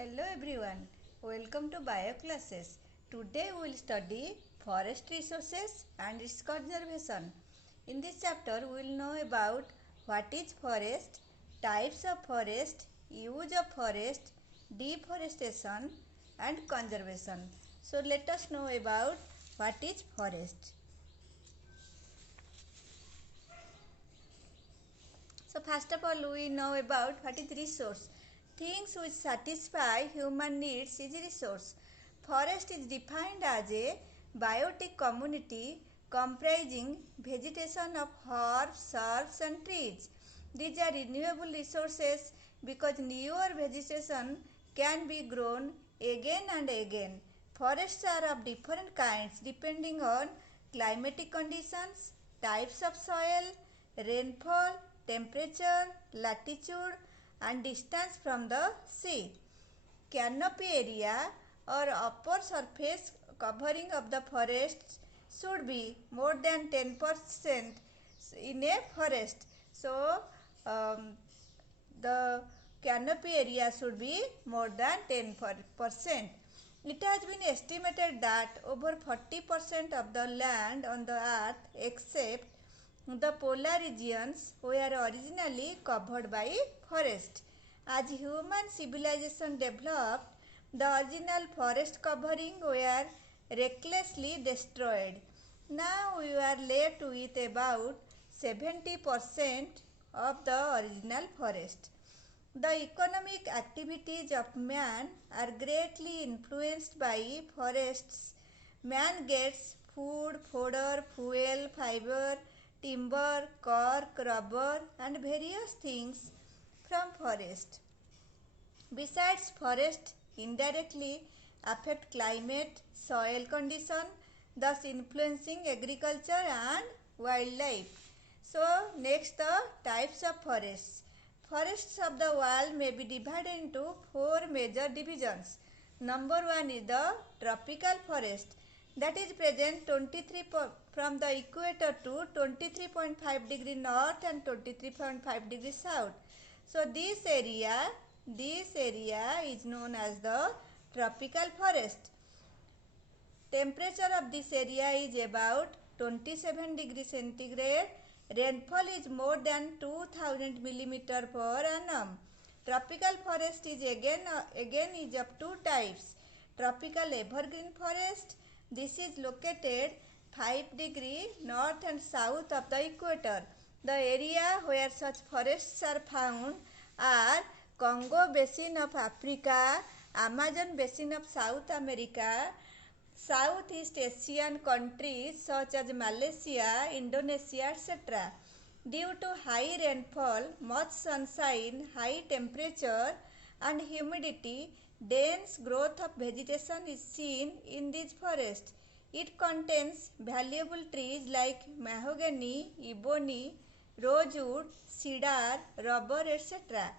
Hello everyone, welcome to Bio Classes. Today we will study forest resources and its conservation. In this chapter we will know about what is forest, types of forest, use of forest, deforestation and conservation. So let us know about what is forest. So first of all we know about what is resource. Things which satisfy human needs is resource. Forest is defined as a biotic community comprising vegetation of herbs, shrubs and trees. These are renewable resources because newer vegetation can be grown again and again. Forests are of different kinds depending on climatic conditions, types of soil, rainfall, temperature, latitude and distance from the sea. Canopy area or upper surface covering of the forest should be more than 10% in a forest. So, the canopy area should be more than 10%. It has been estimated that over 40% of the land on the earth except the polar regions were originally covered by forest. As human civilization developed, the original forest covering were recklessly destroyed. Now we are left with about 70% of the original forest. The economic activities of man are greatly influenced by forests. Man gets food, fodder, fuel, fiber, timber, cork, rubber and various things from forest. Besides, forests indirectly affect climate, soil condition, thus influencing agriculture and wildlife. So, next the types of forests. Forests of the world may be divided into four major divisions. Number one is the tropical forest that is present 23 from the equator to 23.5 degree north and 23.5 degree south. So this area is known as the tropical forest. Temperature of this area is about 27 degrees centigrade. Rainfall is more than 2000 millimeter per annum. Tropical forest is again is of two types. Tropical evergreen forest. This is located 5 degree north and south of the equator. The area where such forests are found are Congo Basin of Africa, Amazon Basin of South America, Southeast Asian countries such as Malaysia, Indonesia, etc. Due to high rainfall, much sunshine, high temperature and humidity, dense growth of vegetation is seen in these forests. It contains valuable trees like mahogany, ebony, rosewood, cedar, rubber, etc.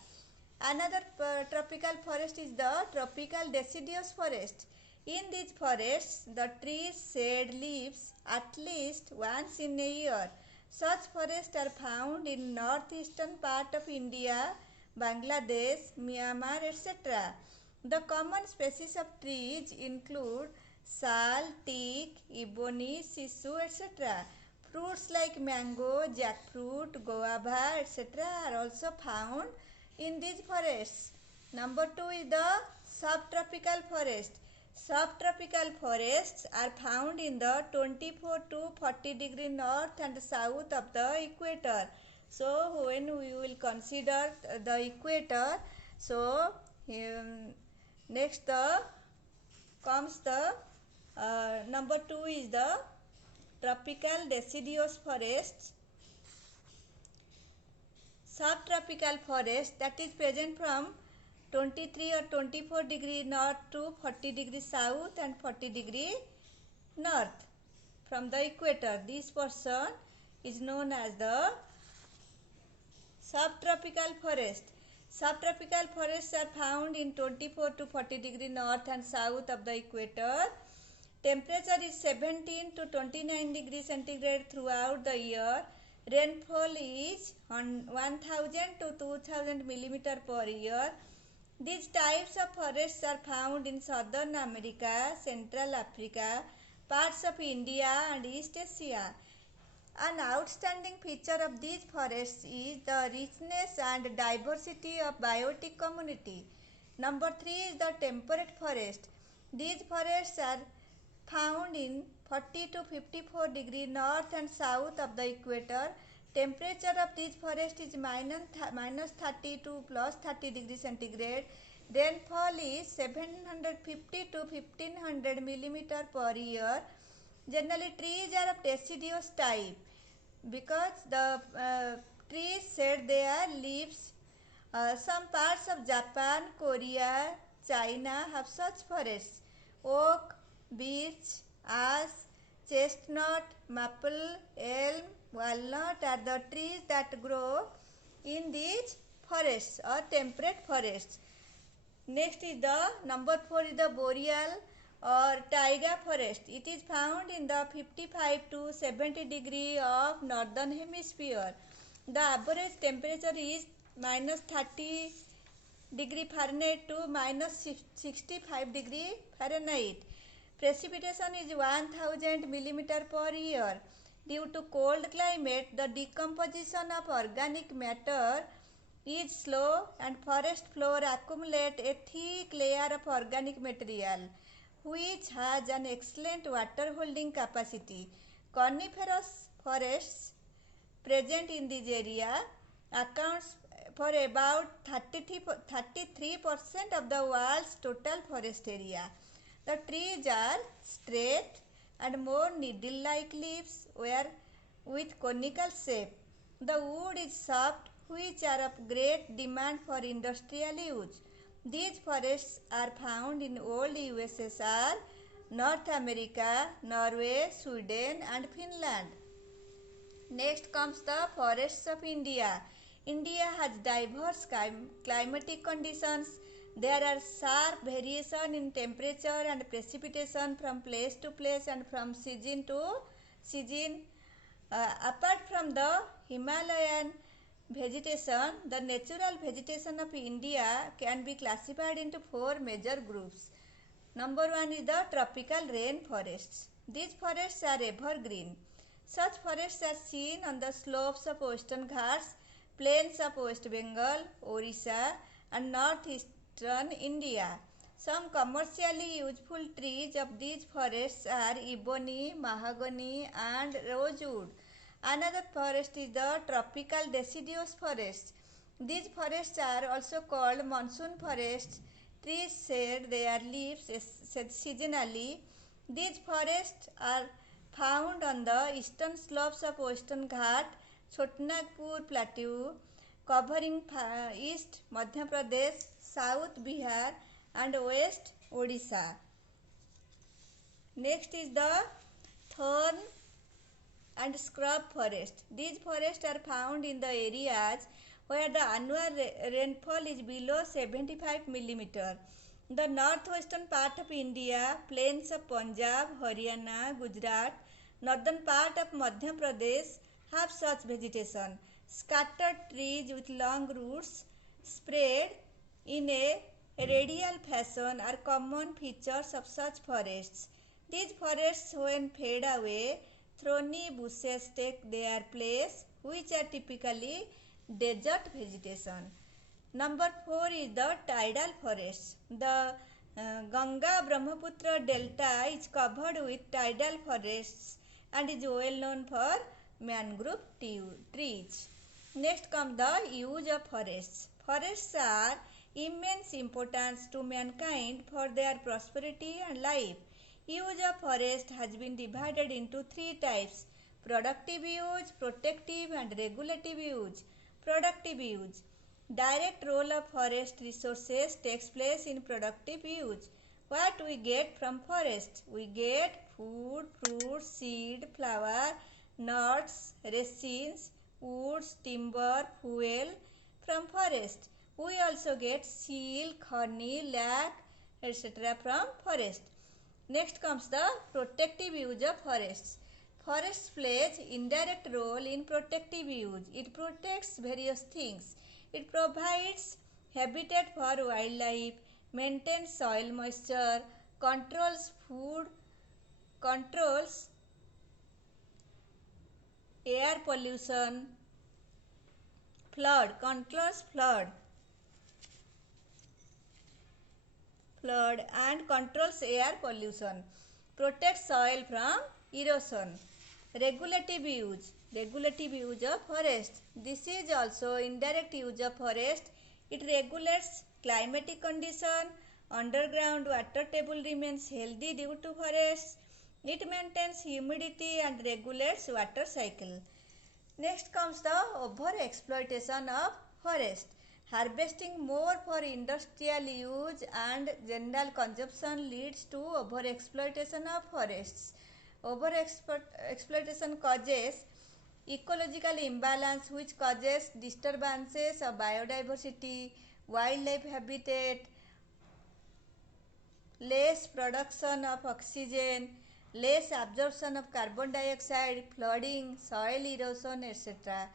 Another tropical forest is the tropical deciduous forest. In these forests, the trees shed leaves at least once in a year. Such forests are found in northeastern part of India, Bangladesh, Myanmar, etc. The common species of trees include sal, teak, ebony, sisu, etc. Fruits like mango, jackfruit, guava, etc. are also found in these forests. Number two is the subtropical forest. Subtropical forests are found in the 24 to 40 degree north and south of the equator. So when we will consider the equator, so next the comes the number two is the tropical deciduous forests. Subtropical forest that is present from 23 or 24 degree north to 40 degree south and 40 degree north from the equator. This portion is known as the subtropical forest. Subtropical forests are found in 24 to 40 degree north and south of the equator. Temperature is 17 to 29 degrees centigrade throughout the year. Rainfall is 1000 to 2000 millimeter per year. These types of forests are found in Southern America, Central Africa, parts of India and East Asia. An outstanding feature of these forests is the richness and diversity of biotic community. Number 3 is the temperate forest. These forests are found in 40 to 54 degree north and south of the equator. Temperature of these forests is minus 30 to plus 30 degree centigrade. Rainfall is 750 to 1500 millimeter per year. Generally, trees are of deciduous type because the trees shed their leaves. Some parts of Japan, Korea, China have such forests. Oak, beech, ash, chestnut, maple, elm, walnut are the trees that grow in these forests or temperate forests. Next is the number 4 is the boreal or taiga forest. It is found in the 55 to 70 degree of northern hemisphere. The average temperature is minus 30 degree Fahrenheit to minus 65 degree Fahrenheit. Precipitation is 1000 millimeter per year. Due to cold climate, the decomposition of organic matter is slow and forest floor accumulate a thick layer of organic material which has an excellent water holding capacity. Coniferous forests present in this area accounts for about 33% of the world's total forest area. The trees are straight and more needle-like leaves with conical shape. The wood is soft, which are of great demand for industrial use. These forests are found in old USSR, North America, Norway, Sweden and Finland. Next comes the forests of India. India has diverse climatic conditions. There are sharp variation in temperature and precipitation from place to place and from season to season. Apart from the Himalayan vegetation, the natural vegetation of India can be classified into 4 major groups. Number 1 is the tropical rain forests. These forests are evergreen. Such forests are seen on the slopes of Western Ghats, plains of West Bengal, Orissa and northeastern India. Some commercially useful trees of these forests are ebony, mahogany and rosewood. Another forest is the tropical deciduous forest. These forests are also called monsoon forests. Trees shed their leaves seasonally. These forests are found on the eastern slopes of Western Ghat, Chotnagpur Plateau, covering east Madhya Pradesh, south Bihar and west Odisha. Next is the thorn and scrub forest. These forests are found in the areas where the annual rainfall is below 75 millimeter. The northwestern part of India, plains of Punjab, Haryana, Gujarat, northern part of Madhya Pradesh have such vegetation. Scattered trees with long roots spread in a radial fashion are common features of such forests. These forests, when fade away, thorny bushes take their place, which are typically desert vegetation. Number 4 is the tidal forests. The Ganga Brahmaputra delta is covered with tidal forests and is well known for mangrove trees. Next comes the use of forests. Forests are immense importance to mankind for their prosperity and life. Use of forest has been divided into 3 types: productive use, protective and regulative use. Productive use. Direct role of forest resources takes place in productive use. What we get from forest? We get food, fruits, seed, flower, nuts, resins, woods, timber, fuel from forest. We also get silk, honey, lac, etc. from forest. Next comes the protective use of forests. Forests plays indirect role in protective use. It protects various things. It provides habitat for wildlife, maintains soil moisture, controls food, controls air pollution, flood and controls air pollution, protects soil from erosion. Regulative use of forest. This is also indirect use of forest. It regulates climatic condition. Underground water table remains healthy due to forests. It maintains humidity and regulates water cycle. Next comes the over exploitation of forest. Harvesting more for industrial use and general consumption leads to over exploitation of forests. Over exploitation causes ecological imbalance, which causes disturbances of biodiversity, wildlife habitat, less production of oxygen, less absorption of carbon dioxide, flooding, soil erosion, etc.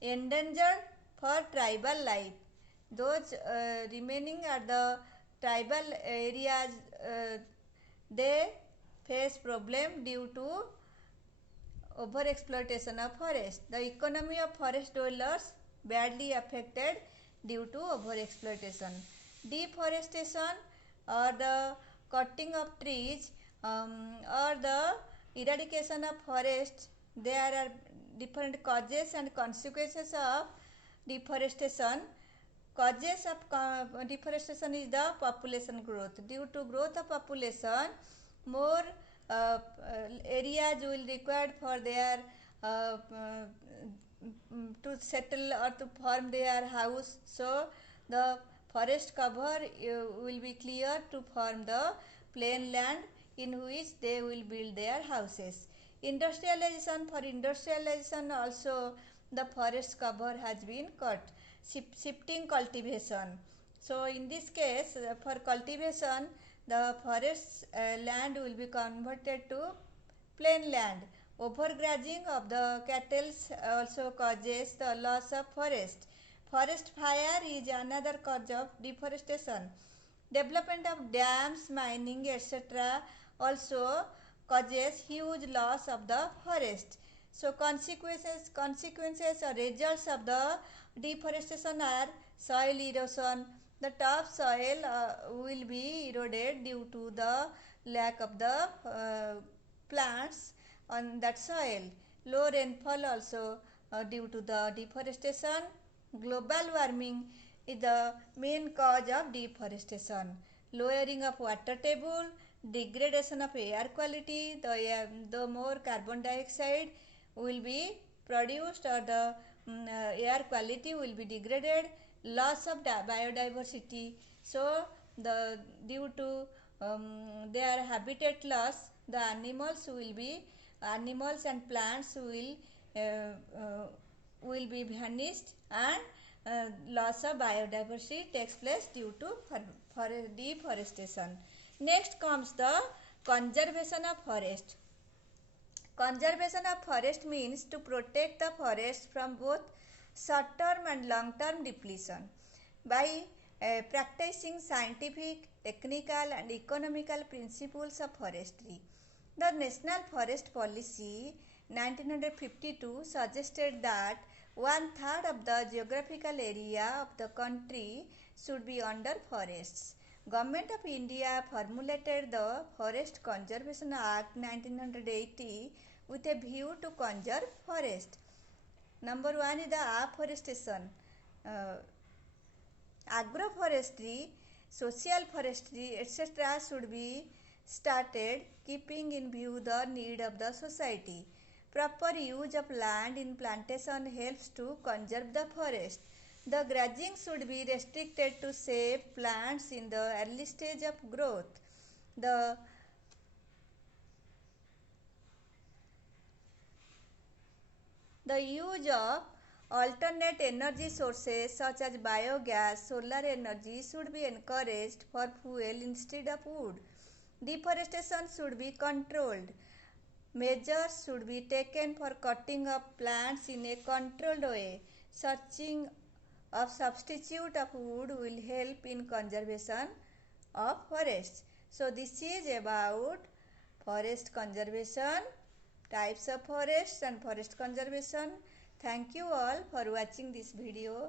Endangered for tribal life. Those remaining at the tribal areas, they face problem due to over exploitation of forest. The economy of forest dwellers badly affected due to over exploitation. Deforestation or the cutting of trees or the eradication of forests, there are different causes and consequences of deforestation. Causes of deforestation is the population growth. Due to growth of population, more areas will required for their to settle or to form their house. So the forest cover will be clear to form the plain land in which they will build their houses. For industrialization also the forest cover has been cut. Shifting cultivation. So in this case, for cultivation, the forest land will be converted to plain land. Overgrazing of the cattle also causes the loss of forest. Forest fire is another cause of deforestation. Development of dams, mining, etc. also causes huge loss of the forest. So consequences or results of the deforestation are soil erosion. The top soil will be eroded due to the lack of the plants on that soil. Low rainfall also due to the deforestation. Global warming is the main cause of deforestation. Lowering of water table, degradation of air quality, the more carbon dioxide will be produced or the air quality will be degraded, loss of biodiversity. So due to their habitat loss, the animals and plants will be vanished, and loss of biodiversity takes place due to deforestation. Next comes the conservation of forest. Conservation of forest means to protect the forest from both short-term and long-term depletion by practicing scientific, technical and economical principles of forestry. The National Forest Policy 1952 suggested that one-third of the geographical area of the country should be under forests. Government of India formulated the Forest Conservation Act 1980 with a view to conserve forest. Number one is the afforestation. Agroforestry, social forestry, etc. should be started, keeping in view the need of the society. Proper use of land in plantation helps to conserve the forest. The grazing should be restricted to save plants in the early stage of growth. The use of alternate energy sources such as biogas, solar energy should be encouraged for fuel instead of wood. Deforestation should be controlled. Measures should be taken for cutting of plants in a controlled way, of substitute of wood will help in conservation of forests. So this is about forest conservation, types of forests and forest conservation. Thank you all for watching this video.